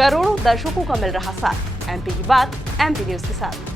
करोड़ों दर्शकों का मिल रहा साथ। एमपी की बात एमपी न्यूज के साथ।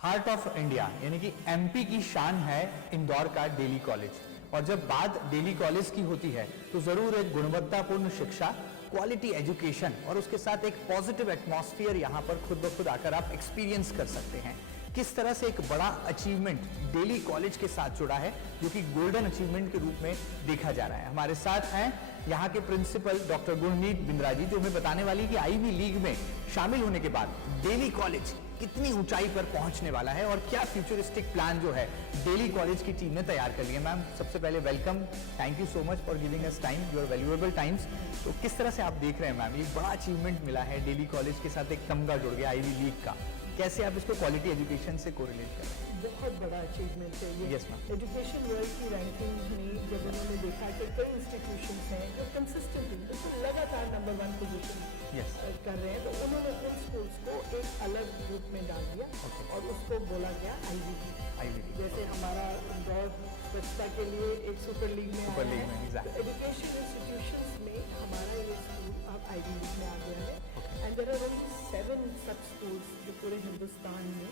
हार्ट ऑफ इंडिया यानी कि एमपी की शान है इंदौर का डेली कॉलेज। और जब बात डेली कॉलेज की होती है तो जरूर एक गुणवत्तापूर्ण शिक्षा, क्वालिटी एजुकेशन और उसके साथ एक पॉजिटिव एटमॉस्फेयर यहाँ पर खुद ब खुद आकर आप एक्सपीरियंस कर सकते हैं। किस तरह से एक बड़ा अचीवमेंट डेली कॉलेज के साथ जुड़ा है जो कि गोल्डन अचीवमेंट के रूप में देखा जा रहा है। हमारे साथ हैं यहाँ के प्रिंसिपल डॉक्टर गुरमीत बिंद्रा जी, जो हमें बताने वाली कि आईवी लीग में शामिल होने के बाद डेली कॉलेज कितनी ऊंचाई पर पहुंचने वाला है और क्या फ्यूचरिस्टिक प्लान जो है डेली कॉलेज की टीम ने तैयार कर लिया। मैम, सबसे पहले welcome, thank you so much for giving us time, your valuable times. तो किस तरह से आप देख रहे हैं मैम, ये बड़ा अचीवमेंट मिला है डेली कॉलेज के साथ, एक तमगा जुड़ गया आईवी लीग का, कैसे आप इसको क्वालिटी एजुकेशन से कोरिलेट कर रहे हैं? बहुत बड़ा अचीवमेंट है ये। Yes, ma'am. एजुकेशन वर्ल्ड की रैंकिंग में जब उन्होंने देखा कि कई इंस्टीट्यूशंस हैं जो कंसिस्टेंटली बिल्कुल लगातार नंबर 1 पोजीशन कर रहे हैं, तो उन्होंने उन स्कूल्स को एक अलग ग्रुप में डाल दिया और उसको बोला गया आईवी लीग। जैसे हमारा इंदौर स्वच्छता के लिए एक सुपर लीग में आया है, तो एजुकेशन इंस्टीट्यूशंस में हमारा ये स्कूल अब आईवी लीग में आ गया है। एंड देयर आर ओनली 7 सब स्कूल्स जो पूरे हिंदुस्तान में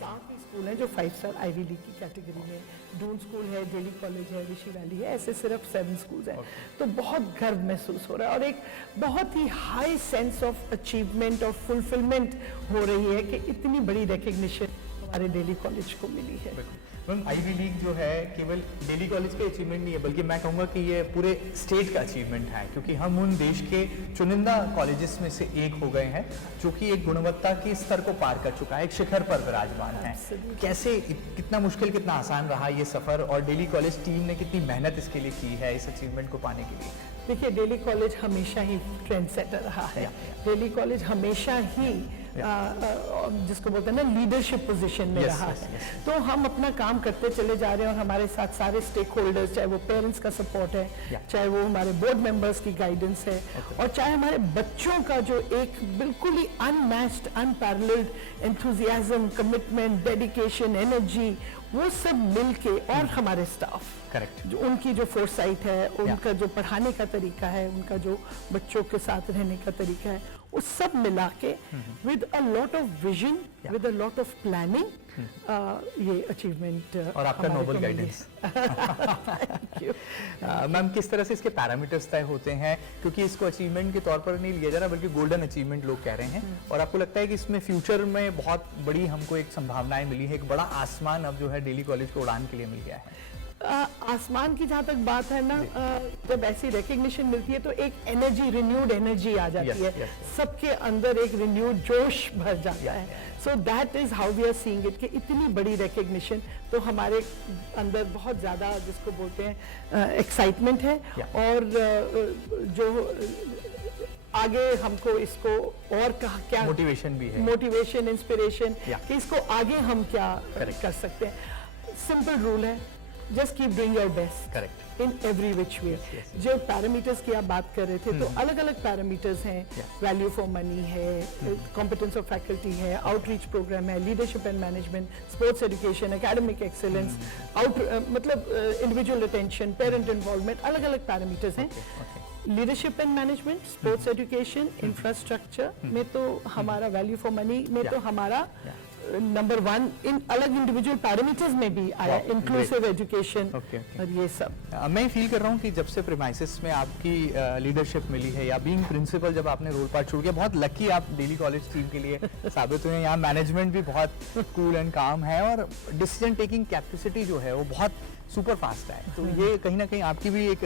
7 ही स्कूल हैं जो 5 स्टार आईवी लीग की कैटेगरी में। डून स्कूल है, डेली कॉलेज है, ऋषि वैली है, ऐसे सिर्फ 7 स्कूल्स हैं। तो बहुत गर्व महसूस हो रहा है और एक बहुत ही हाई सेंस ऑफ अचीवमेंट और फुलफिलमेंट हो रही है कि इतनी बड़ी रिकग्निशन हमारे डेली कॉलेज को मिली है। मैम, आईवी लीग जो है केवल डेली कॉलेज का अचीवमेंट नहीं है, बल्कि मैं कहूँगा कि ये पूरे स्टेट का अचीवमेंट है, क्योंकि हम उन देश के चुनिंदा कॉलेजेस में से एक हो गए हैं जो कि एक गुणवत्ता के स्तर को पार कर चुका है, एक शिखर पर विराजमान है। कैसे, कितना मुश्किल कितना आसान रहा ये सफर और डेली कॉलेज टीम ने कितनी मेहनत इसके लिए की है इस अचीवमेंट को पाने के लिए? देखिए, डेली कॉलेज हमेशा ही ट्रेंड सेटर रहा है। डेली कॉलेज हमेशा ही जिसको बोलते हैं ना लीडरशिप पोजीशन में रहा है। तो हम अपना काम करते चले जा रहे हैं और हमारे साथ सारे स्टेक होल्डर्स, चाहे वो पेरेंट्स का सपोर्ट है, चाहे वो हमारे बोर्ड मेंबर्स की गाइडेंस है, और चाहे हमारे बच्चों का जो एक बिल्कुल ही unmatched, unparalleled enthusiasm, commitment, dedication, energy, वो सब मिलके, और हमारे स्टाफ, करेक्ट, जो उनकी जो फोरसाइट है, उनका जो पढ़ाने का तरीका है, उनका जो बच्चों के साथ रहने का तरीका है, वो सब मिला के with a lot of vision, with a lot of planning ये अचीवमेंट और आपका नोबल गाइडेंस। मैम, किस तरह से इसके पैरामीटर्स तय होते हैं, क्योंकि इसको अचीवमेंट के तौर पर नहीं लिया जा रहा बल्कि गोल्डन अचीवमेंट लोग कह रहे हैं, और आपको लगता है कि इसमें फ्यूचर में बहुत बड़ी हमको एक संभावनाएं मिली है, एक बड़ा आसमान अब जो है डेली कॉलेज को उड़ान के लिए मिल गया है? आसमान की जहाँ तक बात है ना, जब ऐसी रिकग्निशन मिलती है तो एक एनर्जी, रिन्यूड एनर्जी आ जाती है, सबके अंदर एक रिन्यूड जोश भर जाता है। So that is how we are seeing it, कि इतनी बड़ी रिकग्निशन, तो हमारे अंदर बहुत ज़्यादा जिसको बोलते हैं एक्साइटमेंट है, और जो आगे हमको इसको और क्या मोटिवेशन भी है, मोटिवेशन, इंस्पिरेशन, कि इसको आगे हम क्या कर सकते हैं। सिंपल रूल है, just keep doing your best, correct, in every which way. जो पैरामीटर्स की आप बात कर रहे थे, तो अलग अलग पैरामीटर्स हैं, वैल्यू फॉर मनी है, कॉम्पिटेंस ऑफ फैकल्टी है, आउटरीच प्रोग्राम है, leadership and management, sports education, academic excellence, individual attention, parent involvement, अलग अलग पैरामीटर्स हैं। Leadership and management, sports education, infrastructure में तो हमारा, वैल्यू फॉर मनी में तो हमारा नंबर 1 इन अलग इंडिविजुअल पैरामीटर्स में भी आया, इंक्लूसिव एजुकेशन, और ये सब। मैं फील कर रहा हूँ कि जब से प्रीमाइसेस में आपकी लीडरशिप मिली है, या बीइंग प्रिंसिपल जब आपने रोल पार्ट छोड़ किया, बहुत लकी आप डेली कॉलेज टीम के लिए साबित हुए हैं। यहाँ मैनेजमेंट भी बहुत कूल एंड काम है, और डिसीजन टेकिंग कैपेसिटी जो है वो बहुत सुपर फास्ट है। तो ये कहीं ना कहीं आपकी भी एक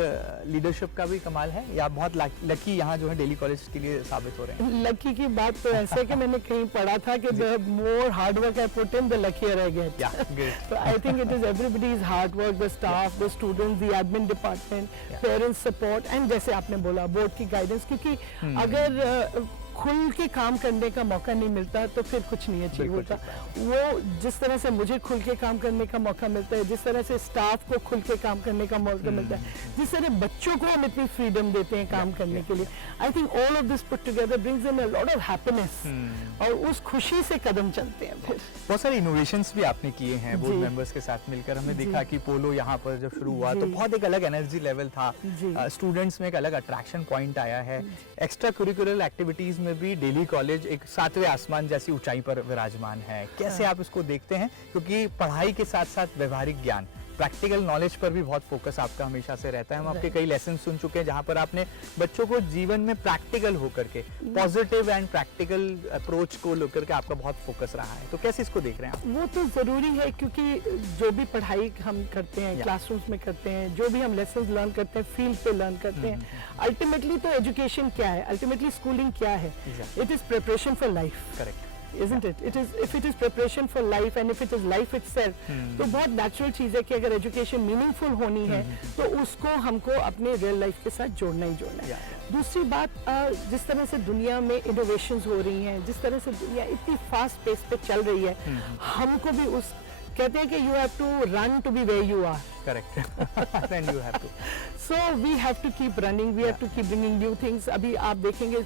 लीडरशिप का भी कमाल है, या बहुत लकी यहाँ जो है डेली कॉलेज के लिए साबित हो रहे हैं? लकी की बात तो ऐसे कि मैंने कहीं पढ़ा था कि the more hard work I put in, the luckier I get. तो I think it is everybody's hard work, the staff, the students, the admin department, parents support, and जैसे आपने बोला बोर्ड की गाइडेंस, क्योंकि अगर खुल के काम करने का मौका नहीं मिलता तो फिर कुछ नहीं अचीव होता। वो जिस तरह से मुझे खुल के काम करने का मौका मिलता है, जिस तरह से स्टाफ को खुल के काम करने का मौका मिलता है, जिस तरह बच्चों को हम इतनी फ्रीडम देते हैं काम करने के लिए, I think all of this put together brings in a lot of happiness, और उस खुशी से कदम चलते हैं। फिर बहुत सारे इनोवेशंस भी आपने किए हैं बोर्ड मेंबर्स के साथ मिलकर। हमने देखा कि पोलो यहाँ पर जब शुरू हुआ तो बहुत एक अलग एनर्जी लेवल था, स्टूडेंट्स में एक अलग अट्रैक्शन पॉइंट आया है। एक्स्ट्रा करिकुलर एक्टिविटीज में भी डेली कॉलेज एक 7वें आसमान जैसी ऊंचाई पर विराजमान है। कैसे आप इसको देखते हैं, क्योंकि पढ़ाई के साथ साथ व्यवहारिक ज्ञान, प्रैक्टिकल नॉलेज पर भी बहुत फोकस आपका हमेशा से रहता है। हम आपके कई लेसन सुन चुके हैं जहां पर आपने बच्चों को जीवन में प्रैक्टिकल होकर के पॉजिटिव एंड प्रैक्टिकल अप्रोच को लेकर के आपका बहुत फोकस रहा है। तो कैसे इसको देख रहे हैं आप? वो तो ज़रूरी है, क्योंकि जो भी पढ़ाई हम करते हैं क्लासरूम्स में करते हैं, जो भी हम लेसन लर्न करते हैं फील्ड पे लर्न करते हैं, अल्टीमेटली तो एजुकेशन क्या है, अल्टीमेटली स्कूलिंग क्या है? It is preparation for life. Correct, isn't it? It is, if it is preparation for life and if it is life itself, तो बहुत नेचुरल चीज़ है कि अगर एजुकेशन मीनिंगफुल होनी है तो उसको हमको अपने रियल लाइफ के साथ जोड़ना ही जोड़ना है। दूसरी बात, जिस तरह से दुनिया में इनोवेशंस हो रही हैं, जिस तरह से दुनिया इतनी फास्ट पेस पे चल रही है, हमको भी उस, कहते हैं कि you have to run to be where you are. Correct, and you have to, so we have to keep running, we have to keep bringing new things. अभी आप देखेंगे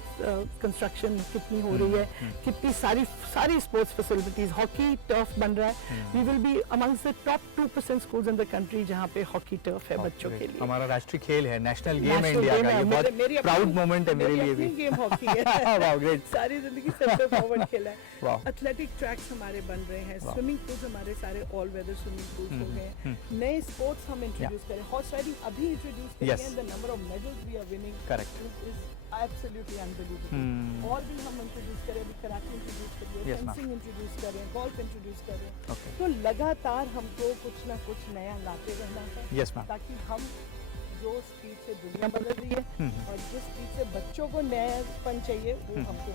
कंस्ट्रक्शन कितनी हो रही है, कितनी सारी स्पोर्ट्स फैसिलिटीज, हॉकी टर्फ बन रहा है। We will be amongst the top 2% schools in the country जहाँ पे हॉकी टर्फ है बच्चों के लिए। हमारा राष्ट्रीय खेल है, नेशनल गेम है इंडिया का, ये बहुत प्राउड मोमेंट है मेरे लिए भी। गेम हॉकी है। वाह, ग्रेट। सारी जिंदगी सेंटर फॉरवर्ड खेला है। एथलेटिक ट्रैक्स हमारे बन रहे हैं, स्विमिंग पूल्स हमारे सारे ऑल वेदर स्विमिंग पूल्स हो गए, नए स्पोर्ट्स हम इंट्रोड्यूस करें, हॉर्स राइडिंग अभी इंट्रोड्यूस करें, the number of medals we are winning is absolutely unbelievable. और भी हम इंट्रोड्यूस करें, अभी कराटे इंट्रोड्यूस करें, फेंसिंग इंट्रोड्यूस करें, गोल्फ इंट्रोड्यूस करें, तो लगातार हमको कुछ ना कुछ नया लाते रहना है, ताकि हम जो स्पीड से दुनिया बदल रही है और जिस स्पीड से बच्चों को नयापन चाहिए वो हमको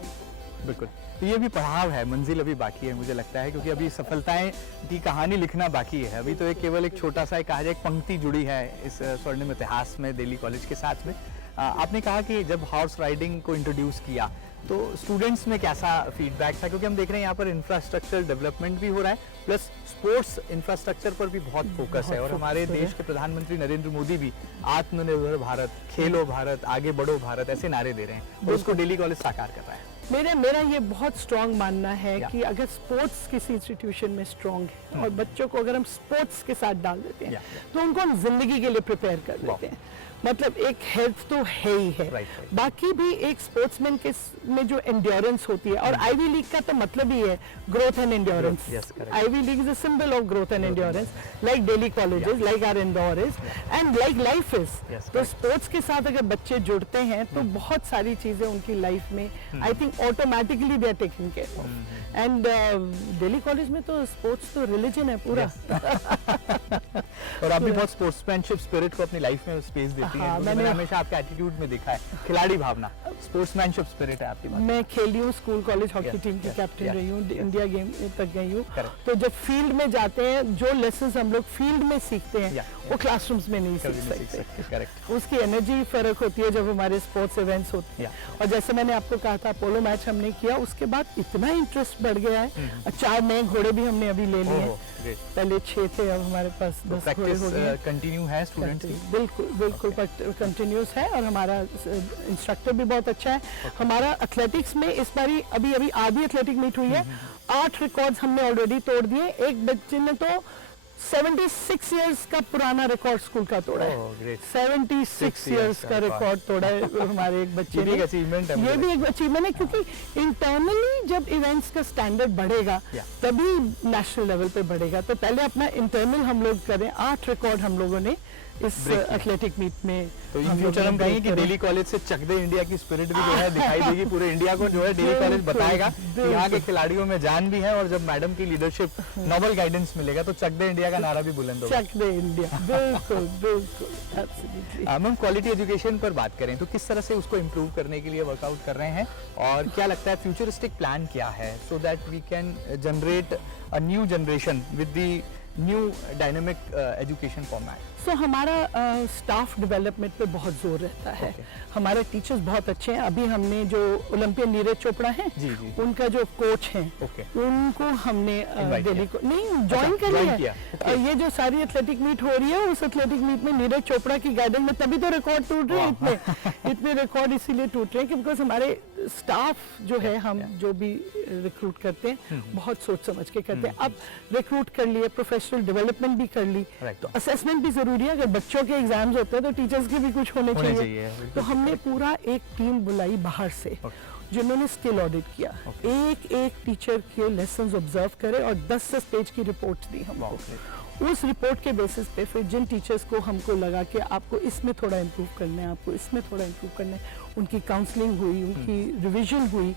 बिल्कुल। तो ये भी पड़ाव है, मंजिल अभी बाकी है मुझे लगता है, क्योंकि अभी सफलताएं की कहानी लिखना बाकी है। अभी तो एक केवल एक छोटा सा एक पंक्ति जुड़ी है इस स्वर्णिम इतिहास में दिल्ली कॉलेज के साथ में। आपने कहा कि जब हॉर्स राइडिंग को इंट्रोड्यूस किया तो स्टूडेंट्स में कैसा फीडबैक था, क्योंकि हम देख रहे हैं यहाँ पर इंफ्रास्ट्रक्चर डेवलपमेंट भी हो रहा है, प्लस स्पोर्ट्स इंफ्रास्ट्रक्चर पर भी बहुत फोकस है। और हमारे देश के प्रधानमंत्री नरेंद्र मोदी भी आत्मनिर्भर भारत, खेलो भारत, आगे बढ़ो भारत ऐसे नारे दे रहे हैं, और उसको दिल्ली कॉलेज साकार कर रहा है। मेरा ये बहुत स्ट्रॉन्ग मानना है कि अगर स्पोर्ट्स किसी इंस्टीट्यूशन में स्ट्रॉन्ग है और बच्चों को अगर हम स्पोर्ट्स के साथ डाल देते हैं तो उनको हम जिंदगी के लिए प्रिपेयर कर देते हैं। मतलब एक हेल्थ तो है ही है, बाकी भी एक स्पोर्ट्समैन के में जो एंड्योरेंस होती है, और आईवी लीग का तो मतलब ही है growth and endurance. Ivy League is a symbol of growth and endurance, like Delhi colleges, like our Indore is, and like life is. तो स्पोर्ट्स के साथ अगर बच्चे जुड़ते हैं तो बहुत सारी चीजें उनकी लाइफ में I think automatically they are taking care of. And Delhi college में तो स्पोर्ट्स तो रिलीजन है पूरा। और आप भी बहुत स्पोर्ट्समैनशिप स्पिरिट को अपनी लाइफ में स्पेस देती हैं। मैंने हमेशा आपके एटीट्यूड में देखा है खिलाड़ी भावना, स्पोर्ट्समैनशिप स्पिरिट है आपकी बात। मैं खेली हूँ, स्कूल कॉलेज हॉकी टीम की कैप्टन रही हूँ, इंडिया गेम तक गई हूँ। तो जब फील्ड में जाते हैं, जो लेसन्स हम लोग फील्ड में सीखते हैं वो क्लासरूम्स में नहीं सीख सकते। उसकी एनर्जी फर्क होती है जब हमारे स्पोर्ट्स इवेंट्स होते हैं। और जैसे मैंने आपको कहा था, पोलो मैच हमने किया, उसके बाद इतना इंटरेस्ट बढ़ गया है। 4 नए घोड़े भी हमने अभी ले लिए, पहले 6 थे, अब हमारे पास 10 घोड़े हो गए। कंटिन्यू है स्टूडेंट्स की? बिल्कुल कंटिन्यूस है, और हमारा इंस्ट्रक्टर भी बहुत अच्छा है। हमारा एथलेटिक्स में इस बारी अभी आधी एथलेटिक मीट हुई है, 8 रिकॉर्ड्स हमने ऑलरेडी तोड़ दिए। एक बच्चे ने तो 76 इयर्स का पुराना रिकॉर्ड स्कूल का तोड़ा है। 76 इयर्स का रिकॉर्ड तोड़ा है हमारे एक बच्चे ने। ये भी एक अचीवमेंट है, क्योंकि इंटरनली जब इवेंट्स का स्टैंडर्ड बढ़ेगा तभी नेशनल लेवल पे बढ़ेगा। तो पहले अपना इंटरनल हम लोग करें। 8 रिकॉर्ड हम लोगों ने इस एथलेटिक मीट में। तो इन फ्यूचर हम कहेंगे कि दिल्ली कॉलेज से चक दे इंडिया की स्पिरिट भी जो है दिखाई देगी पूरे इंडिया को। जो है दिल्ली कॉलेज बताएगा कि यहाँ के खिलाड़ियों में जान भी है, और जब मैडम की लीडरशिप, नोबल गाइडेंस मिलेगा तो चक दे इंडिया का नारा भी बुलंद होगा। चक दे इंडिया, बिल्कुल एब्सोल्युटली। मैम, क्वालिटी एजुकेशन पर बात करें तो किस तरह से उसको इम्प्रूव करने के लिए वर्कआउट कर रहे हैं, और क्या लगता है फ्यूचरिस्टिक प्लान क्या है, so that we can generate a new generation with the new dynamic education format? So हमारा स्टाफ डेवलपमेंट पे बहुत जोर रहता है। हमारे टीचर्स बहुत अच्छे हैं। अभी हमने जो ओलंपियन नीरज चोपड़ा हैं, उनका जो कोच हैं, उनको हमने दिल्ली को नहीं ज्वाइन कर लिया। ये जो सारी एथलेटिक मीट हो रही है, उस एथलेटिक मीट में नीरज चोपड़ा की गाइडेंस में तभी तो रिकॉर्ड टूट रहे हैं। इतने रिकॉर्ड इसीलिए टूट रहे हैं कि बिकॉज हमारे स्टाफ जो है, हम जो भी रिक्रूट करते हैं बहुत सोच समझ के करते हैं। अब रिक्रूट कर लिए, प्रोफेशनल डेवलपमेंट भी कर ली, तो असेसमेंट भी जरूरी है। अगर बच्चों के एग्जाम्स होते हैं तो टीचर्स के भी कुछ होने चाहिए। तो हमने पूरा एक टीम बुलाई बाहर से, जिन्होंने स्किल ऑडिट किया, एक एक टीचर के लेसन्स ऑब्जर्व करे और 10 पेज की रिपोर्ट दी हमको। उस रिपोर्ट के बेसिस पे फिर जिन टीचर्स को हमको लगा कि आपको इसमें थोड़ा इम्प्रूव करना है, आपको इसमें थोड़ा इम्प्रूव करना है, उनकी काउंसलिंग हुई, उनकी रिवीजन हुई।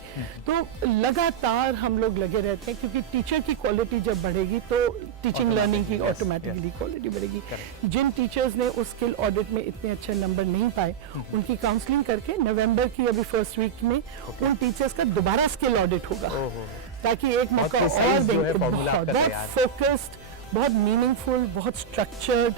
तो लगातार हम लोग लगे रहते हैं, क्योंकि टीचर की क्वालिटी जब बढ़ेगी तो टीचिंग लर्निंग की ऑटोमेटिकली क्वालिटी बढ़ेगी। जिन टीचर्स ने उस स्किल ऑडिट में इतने अच्छे नंबर नहीं पाए, उनकी काउंसलिंग करके नवंबर की अभी फर्स्ट वीक में उन टीचर्स का दोबारा स्किल ऑडिट होगा, ताकि एक मौका और देंगे। बहुत फोकस्ड, बहुत मीनिंगफुल, बहुत स्ट्रक्चर्ड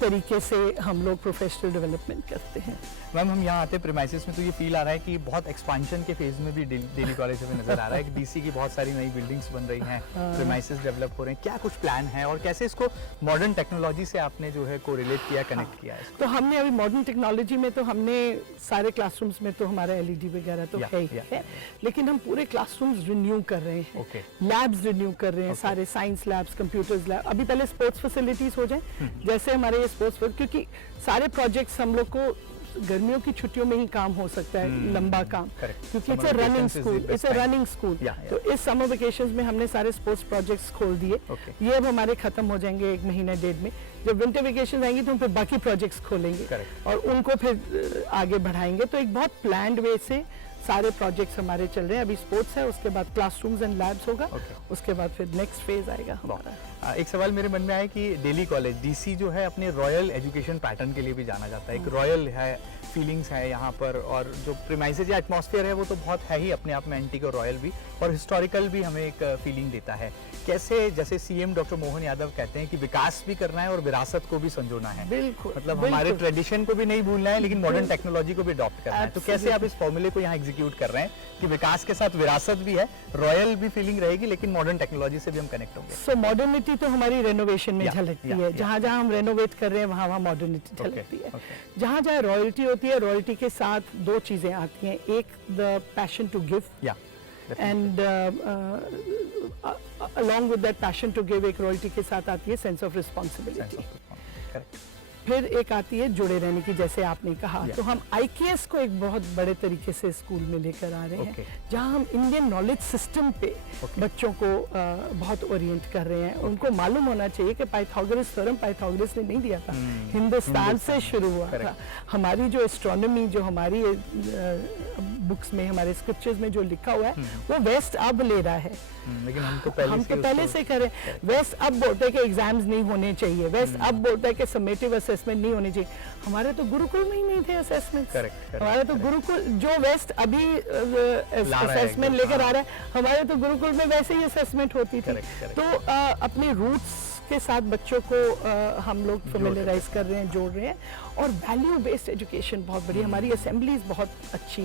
तरीके से हम लोग प्रोफेशनल डेवलपमेंट करते हैं। मैम, हम यहाँ आते प्रीमाइसेस में तो ये फील आ रहा है कि बहुत एक्सपांशन के फेज में भी दिल्ली कॉलेज में नजर आ रहा है कि डीसी की बहुत सारी नई बिल्डिंग्स बन रही हैं, प्रीमाइसेस डेवलप हो रहे हैं। क्या कुछ प्लान है और कैसे इसको मॉडर्न टेक्नोलॉजी से आपने जो है कोरिलेट किया, कनेक्ट किया है? तो हमने अभी मॉडर्न टेक्नोलॉजी में तो हमने सारे क्लासरूम्स में तो हमारा LED वगैरह तो है ही है, लेकिन हम पूरे क्लासरूम्स रिन्यू कर रहे हैं, लैब्स रिन्यू कर रहे हैं, सारे साइंस लैब्स, कंप्यूटर्स लैब। अभी पहले स्पोर्ट्स फैसिलिटीज हो जाए, जैसे हमारे ये स्पोर्ट्स, क्योंकि सारे प्रोजेक्ट्स हम लोग को गर्मियों की छुट्टियों में ही काम हो सकता है, लंबा काम, क्योंकि it's a running school, it's a running school. तो इस समर वेकेशंस में हमने सारे स्पोर्ट्स प्रोजेक्ट्स खोल दिए। ये अब हमारे खत्म हो जाएंगे 1 महीना 1.5 में। जब विंटर वेकेशन आएंगी तो हम फिर बाकी प्रोजेक्ट्स खोलेंगे और उनको फिर आगे बढ़ाएंगे। तो एक बहुत प्लान्ड वे से सारे प्रोजेक्ट्स हमारे चल रहे हैं। अभी स्पोर्ट्स है, उसके बाद क्लासरूम्स एंड लैब्स होगा, उसके बाद फिर नेक्स्ट फेज आएगा हमारा। एक सवाल मेरे मन में आया कि दिल्ली कॉलेज डीसी जो है अपने रॉयल एजुकेशन पैटर्न के लिए भी जाना जाता है। एक रॉयल है, फीलिंग्स है यहाँ पर, और जो प्रीमाइसेस या एटमॉस्फेयर है वो तो बहुत है ही अपने आप में, एंटीक और रॉयल भी, और हिस्टोरिकल भी हमें एक फीलिंग देता है। कैसे, जैसे सीएम डॉक्टर मोहन यादव कहते हैं कि विकास भी करना है और विरासत को भी संजोना है। बिल्कुल, मतलब हमारे ट्रेडिशन को भी नहीं भूलना है, लेकिन मॉडर्न टेक्नोलॉजी को भी अडॉप्ट करना है। तो कैसे आप इस फॉर्मूले को यहाँ एग्जीक्यूट कर रहे हैं कि विकास के साथ विरासत भी है, रॉयल भी फीलिंग रहेगी, लेकिन मॉडर्न टेक्नोलॉजी से भी हम कनेक्ट होंगे? सो मॉडर्निटी तो हमारी रेनोवेशन में झलकती है। जहाँ जहाँ हम रेनोवेट कर रहे हैं वहाँ मॉडर्निटी झलकती है। जहाँ जहाँ रॉयल्टी होती है, रॉयल्टी के साथ 2 चीजें आती हैं। एक, the passion to give, and along with that passion to give, एक रॉयल्टी के साथ आती है सेंस ऑफ रिस्पॉन्सिबिलिटी। फिर एक आती है जुड़े रहने की, जैसे आपने कहा। तो हम IKS को एक बहुत बड़े तरीके से स्कूल में लेकर आ रहे हैं, जहां हम इंडियन नॉलेज सिस्टम पे बच्चों को बहुत ओरिएंट कर रहे हैं। उनको मालूम होना चाहिए कि पाइथागोरस थ्योरम पाइथागोरस ने नहीं दिया था, हिंदुस्तान से शुरू हुआ था। हमारी जो एस्ट्रोनॉमी, जो हमारी बुक्स में, हमारे स्क्रिप्चर्स में जो लिखा हुआ है, वो वेस्ट अब ले रहा है, लेकिन हम तो पहले से करें। वेस्ट अब बोलता है कि एग्जाम्स नहीं होने चाहिए, वेस्ट अब बोलता है कि समेटिव असेसमेंट नहीं होनी चाहिए। हमारे तो गुरुकुल में ही नहीं थे असेसमेंट। हमारे तो गुरुकुल, जो वेस्ट अभी असेसमेंट लेकर आ रहा है, हमारे तो गुरुकुल में वैसे ही असेसमेंट होती थी। तो अपने रूट्स के साथ बच्चों को हम लोग फेमिलियराइज कर रहे हैं, जोड़ रहे हैं। और वैल्यू बेस्ड एजुकेशन बहुत बड़ी, हमारी असेंबलीज बहुत अच्छी,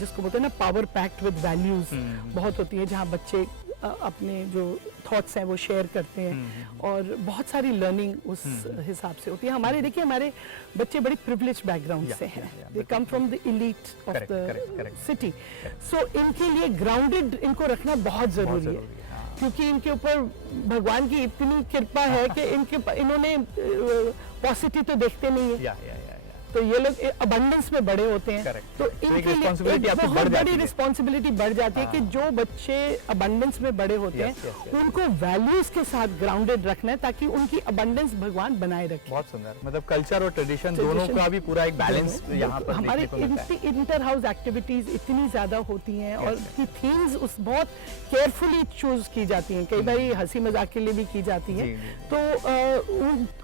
जिसको बोलते हैं ना पावर पैक्ड विद वैल्यूज बहुत होती है, जहाँ बच्चे अपने जो थॉट्स हैं वो शेयर करते हैं, और बहुत सारी लर्निंग उस हिसाब से होती है। हमारे, देखिए, हमारे बच्चे बड़े प्रिविलेज्ड बैकग्राउंड से हैं, they come from the elite of the city. So इनके लिए ग्राउंडेड इनको रखना बहुत जरूरी है, क्योंकि इनके ऊपर भगवान की इतनी कृपा है कि इन्होंने पॉजिटिव तो देखते नहीं है। तो ये लोग अबंडेंस में बड़े होते हैं, तो इनके लिए एक बहुत बड़ी रिस्पॉन्सिबिलिटी बढ़ जाती है कि जो बच्चे अबंडेंस में बड़े होते हैं, उनको वैल्यूज के साथ ग्राउंडेड रखना है, ताकि उनकी अबंडेंस भगवान बनाए रखे। बहुत सुंदर, मतलब कल्चर और ट्रेडिशन दोनों का भी पूरा एक बैलेंस यहाँ पर हमारे इंटर हाउस एक्टिविटीज इतनी ज्यादा होती हैं, और की थीम्स उस बहुत केयरफुली चूज की जाती हैं, कई बार हंसी मजाक के लिए भी की जाती है। तो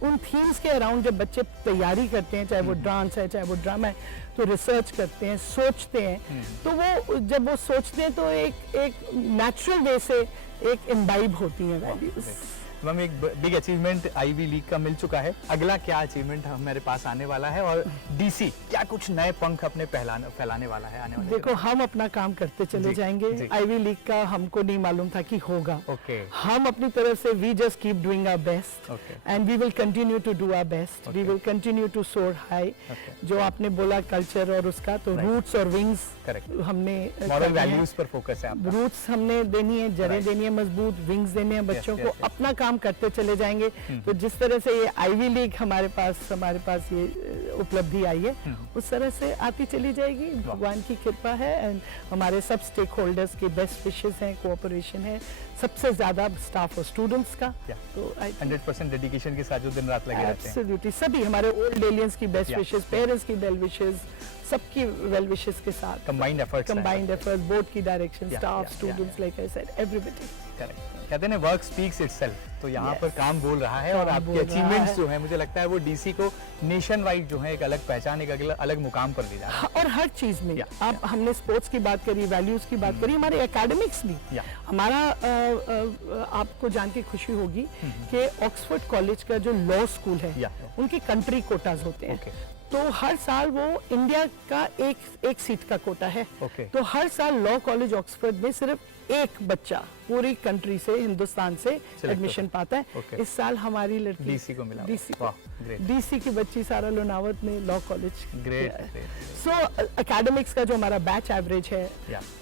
उन थीम्स के अराउंड जब बच्चे तैयारी करते हैं, चाहे वो डांस है, चाहे वो ड्रामा है, तो रिसर्च करते हैं, सोचते हैं, तो वो जब वो सोचते हैं तो एक नेचुरल वे से एक इम्बाइब होती हैं वैल्यूज। मैम एक बिग अचीवमेंट आईवी लीग का मिल चुका है, अगला क्या अचीवमेंट हमारे पास आने वाला है और डीसी क्या कुछ नए पंख अपने फैलाने वाला है आने वाले? देखो, हम अपना काम करते चले जाएंगे। आईवी लीग का हमको नहीं मालूम था कि होगा। हम अपनी तरफ से we just keep doing our best and we will continue to do our best, we will continue to soar high. जो आपने बोला कल्चर और उसका, तो रूट्स और विंग्स हमने मॉरल वैल्यूज पर फोकस है आपका। रूट्स हमने देनी है, जड़ें देनी है मजबूत, विंग्स देने हैं बच्चों को, अपना काम करते चले जाएंगे। तो जिस तरह से ये आईवी लीग हमारे पास ये उपलब्धि आई है, उस तरह से आती चली जाएगी। भगवान की कृपा है एंड हमारे सब स्टेक होल्डर्स की बेस्ट विशेस हैं, कोऑपरेशन है, सबसे ज्यादा स्टाफ और स्टूडेंट्स का। तो 100% डेडिकेशन के साथ जो दिन रात लगे रहते हैं। एब्सोल्युटली, सभी हमारे ओल्ड एलियंस की बेस्ट विशेस, पेरेंट्स की वेल विशेस, सबकी वेल विशेस के साथ कंबाइंड एफर्ट्स, बोर्ड की direction, staff, students, like I said, everybody. Correct. कहते हैं वर्क स्पीक्स इटसेल्फ, तो यहाँ पर काम बोल रहा है और आपके अचीवमेंट्स जो है, मुझे लगता है वो डीसी को नेशन वाइड जो है एक अलग पहचान, एक अलग मुकाम पर ले जा रहा है। और हर चीज में आप, हमने स्पोर्ट्स की बात करी, वैल्यूज की बात करी, हमारे एकेडमिक्स भी। हमारा आपको जान के खुशी होगी कि ऑक्सफोर्ड कॉलेज का जो लॉ स्कूल है, उनके कंट्री कोटाज होते हैं। तो हर साल वो इंडिया का एक सीट का कोटा है। तो हर साल लॉ कॉलेज ऑक्सफोर्ड में सिर्फ एक बच्चा पूरी कंट्री से, हिंदुस्तान से एडमिशन पाता है। इस साल हमारी लड़की डीसी को मिला, डीसी की बच्ची सारा लोनावत ने लॉ कॉलेज। सो एकेडमिक्स का जो हमारा बैच एवरेज है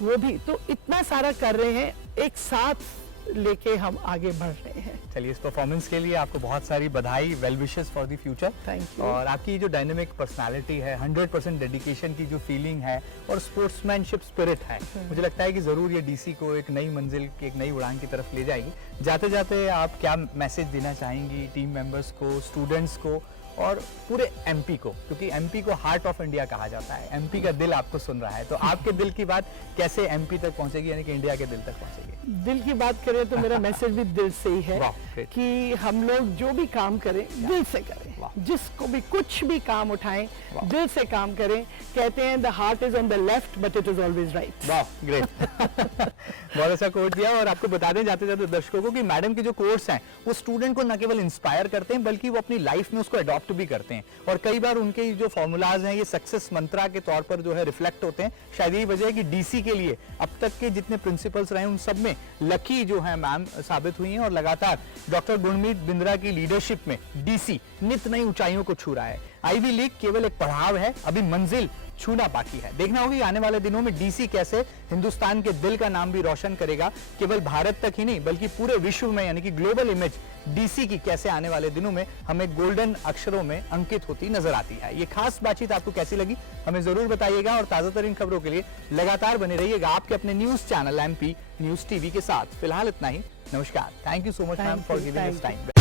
वो भी, तो इतना सारा कर रहे हैं, एक साथ लेके हम आगे बढ़ रहे हैं। चलिए, इस परफॉर्मेंस के लिए आपको बहुत सारी बधाई, well wishes for the future. Thank you. और आपकी जो डायनेमिक पर्सनालिटी है, 100% डेडिकेशन की जो फीलिंग है और स्पोर्ट्समैनशिप स्पिरिट है, मुझे लगता है कि जरूर ये डीसी को एक नई मंजिल की, एक नई उड़ान की तरफ ले जाएगी। जाते जाते आप क्या मैसेज देना चाहेंगी टीम मेंबर्स को, स्टूडेंट्स को और पूरे एमपी को, क्योंकि एमपी को हार्ट ऑफ इंडिया कहा जाता है, एमपी का दिल आपको सुन रहा है, तो आपके दिल की बात कैसे एमपी तक पहुंचेगी, यानी कि इंडिया के दिल तक पहुंचेगी? दिल की बात करें तो मेरा मैसेज भी दिल से ही है कि हम लोग जो भी काम करें दिल से करें, जिसको भी कुछ भी काम उठाएं दिल से काम करें। कहते हैं the heart is on the left but it is always right. वाह, ग्रेट। बहुत अच्छा कोट दिया। और आपको बता दें जाते जाते दर्शकों को कि मैडम के जो कोर्स हैं वो स्टूडेंट को न केवल इंस्पायर करते हैं बल्कि वो अपनी लाइफ में उसको अडॉप्ट भी करते हैं, और कई बार उनके जो फॉर्मूलाज हैं ये सक्सेस मंत्रा के तौर पर जो है रिफ्लेक्ट होते हैं। शायद यही वजह है कि डीसी के लिए अब तक के जितने प्रिंसिपल्स रहे उन सब में लकी जो है मैम साबित हुई हैं, और लगातार डॉक्टर गुरमीत बिंद्रा की लीडरशिप में डीसी नित नई ऊंचाइयों को छू रहा है। आईवी लीग केवल एक पड़ाव है, अभी मंजिल छूना बाकी है। देखना होगा कि आने वाले दिनों में डीसी कैसे हिंदुस्तान के दिल का नाम भी रोशन करेगा, केवल भारत तक ही नहीं बल्कि पूरे विश्व में, यानी कि ग्लोबल इमेज डीसी की कैसे आने वाले दिनों में हमें गोल्डन अक्षरों में अंकित होती नजर आती है। ये खास बातचीत आपको कैसी लगी हमें जरूर बताइएगा, और ताजा तरीन खबरों के लिए लगातार बने रहिएगा आपके अपने news channel MP news TV के साथ। फिलहाल इतना ही, नमस्कार। Thank you so much ma'am for giving us time.